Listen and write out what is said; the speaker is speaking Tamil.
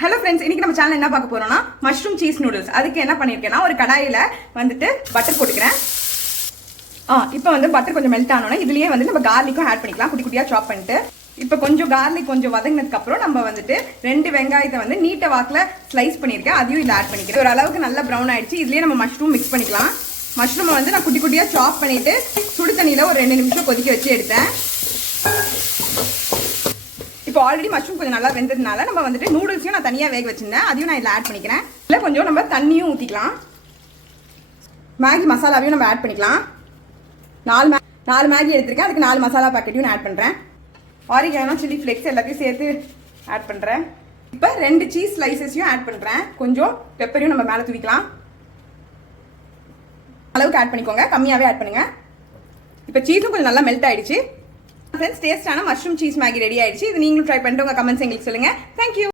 ஹலோ ஃப்ரெண்ட்ஸ், இன்னைக்கு நம்ம சேனல் என்ன பார்க்க போறோம்னா மஷ்ரூம் சீஸ் நூடுல்ஸ். அதுக்கு என்ன பண்ணியிருக்கேன்னா ஒரு கடாயில் வந்துட்டு பட்டர் போட்டுக்கிறேன். இப்போ வந்து பட்டர் கொஞ்சம் மெல்ட் ஆனோன்னா இதுலயே வந்து நம்ம கார்லிக்கும் ஆட் பண்ணிக்கலாம், குட்டி குட்டியாக சாப் பண்ணிட்டு. இப்போ கொஞ்சம் கார்லிக் கொஞ்சம் வதங்கினதுக்கு அப்புறம் நம்ம வந்துட்டு 2 வெங்காயத்தை வந்து நீட்ட வாக்கில் ஸ்லைஸ் பண்ணியிருக்கேன், அதையும் இதில் ஆட் பண்ணிக்கிறேன். ஒரு அளவுக்கு நல்லா ப்ரௌன் ஆயிடுச்சு. இதுலேயே நம்ம மஷ்ரூம் மிக்ஸ் பண்ணிக்கலாம். மஷ்ரூமை வந்து நான் குட்டி குட்டியாக சாப் பண்ணிட்டு சுடு தண்ணியில் ஒரு 2 நிமிஷம் கொதிக்க வச்சு எடுத்தேன். இப்போ ஆல்ரெடி மஷ்ரூம் கொஞ்சம் நல்லா வெந்ததுனால நம்ம வந்துட்டு நூடுல்ஸையும் நான் தனியாக வேக வச்சிருந்தேன், அதையும் நான் இதில் ஆட் பண்ணிக்கிறேன். இல்லை கொஞ்சம் நம்ம தண்ணியும் ஊற்றிக்கலாம். மேகி மசாலாவையும் நம்ம ஆட் பண்ணிக்கலாம். 4 மேகி எடுத்திருக்கேன், அதுக்கு 4 மசாலா பாக்கெட்டையும் நான் ஆட் பண்ணுறேன். ஆரிகானோ, சில்லி ஃப்ளேக்ஸ் எல்லாத்தையும் சேர்த்து ஆட் பண்ணுறேன். இப்போ 2 சீஸ் ஸ்லைசஸையும் ஆட் பண்ணுறேன். கொஞ்சம் பெப்பரையும் நம்ம மேலே தூவிக்கலாம். அளவுக்கு ஆட் பண்ணிக்கோங்க, கம்மியாகவே ஆட் பண்ணுங்கள். இப்போ சீஸும் கொஞ்சம் நல்லா மெல்ட் ஆயிடுச்சு. ஃப்ரெண்ட்ஸ், டேஸ்டான மஷ்ரூம் சீஸ் மேகி ரெடி ஆயிடுச்சு. இது நீங்களும் ட்ரை பண்ணிட்டு உங்கள் கமெண்ட்ஸ் எங்களுக்கு சொல்லுங்கள். தேங்க்யூ.